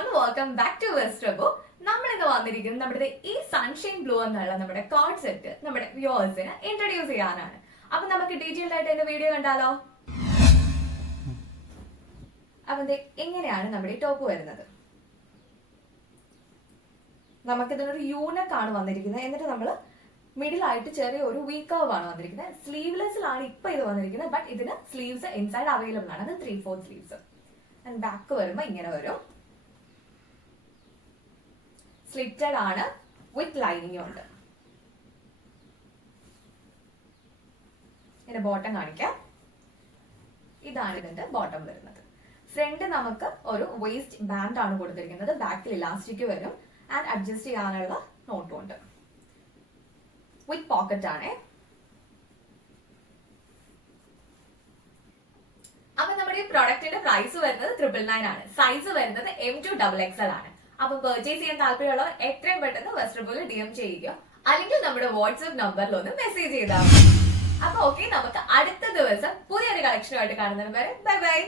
everyone, welcome back to Westrabo. നമ്മൾ ഇന്ന് വന്നിരിക്കുന്നത് നമ്മുടെ ഈ സൺഷൈൻ ബ്ലൂ എന്നുള്ള നമ്മുടെ കോഡ് സെറ്റ് നമ്മുടെ വ്യൂവേഴ്സിന് ഇൻട്രൊഡ്യൂസ് ചെയ്യാനാണ്. അപ്പൊ നമുക്ക് ഡീറ്റെയിൽഡ് ആയിട്ട് എന്റെ വീഡിയോ കണ്ടാലോ. അപ്പൊ എങ്ങനെയാണ് നമ്മുടെ ഈ ടോപ്പ് വരുന്നത്? നമുക്കിതിനൊരു യൂണക്ക് ആണ് വന്നിരിക്കുന്നത്. എന്നിട്ട് നമ്മൾ മിഡിൽ ആയിട്ട് ചെറിയ ഒരു വി കർവ് ആണ് വന്നിരിക്കുന്നത്. സ്ലീവ്ലെസ്സിലാണ് ഇപ്പൊ ഇത് വന്നിരിക്കുന്നത്. ബട്ട് ഇതിന് സ്ലീവ്സ് ഇൻസൈഡ് അവൈലബിൾ ആണ്. അത് 3/4 സ്ലീവ്സ്. ആൻഡ് ബാക്ക് വരുമ്പോ ഇങ്ങനെ വരും. സ്ലിറ്റഡ് ആണ്, വിത്ത് ലൈനിങ് ഉണ്ട്. ഇതിന്റെ ബോട്ടം കാണിക്കാം. ഇതാണ് ഇതിന്റെ ബോട്ടം വരുന്നത്. ഫ്രണ്ട് നമുക്ക് ഒരു വേസ്റ്റ് ബാൻഡ് ആണ് കൊടുത്തിരിക്കുന്നത്. ബാക്കിൽ ഇലാസ്റ്റിക് വരും ആൻഡ് അഡ്ജസ്റ്റ് ചെയ്യാനുള്ള നോട്ടും ഉണ്ട്. വിത്ത് പോക്കറ്റ് ആണ്. അപ്പൊ നമ്മുടെ ഈ പ്രൊഡക്റ്റിന്റെ പ്രൈസ് വരുന്നത് 999 ആണ്. സൈസ് വരുന്നത് M2XXL ആണ്. അപ്പൊ പർച്ചേസ് ചെയ്യാൻ താല്പര്യമുള്ളവർ എത്രയും പെട്ടെന്ന് വെസ്റ്റർബോയിൽ DM ചെയ്യുക, അല്ലെങ്കിൽ നമ്മുടെ വാട്സ്ആപ്പ് നമ്പറിൽ ഒന്ന് മെസ്സേജ് ചെയ്താൽ മതി. അപ്പൊ ഓക്കെ, നമുക്ക് അടുത്ത ദിവസം പുതിയൊരു കളക്ഷനുമായിട്ട് കാണുന്നതിന് വരെ ബൈ ബൈ.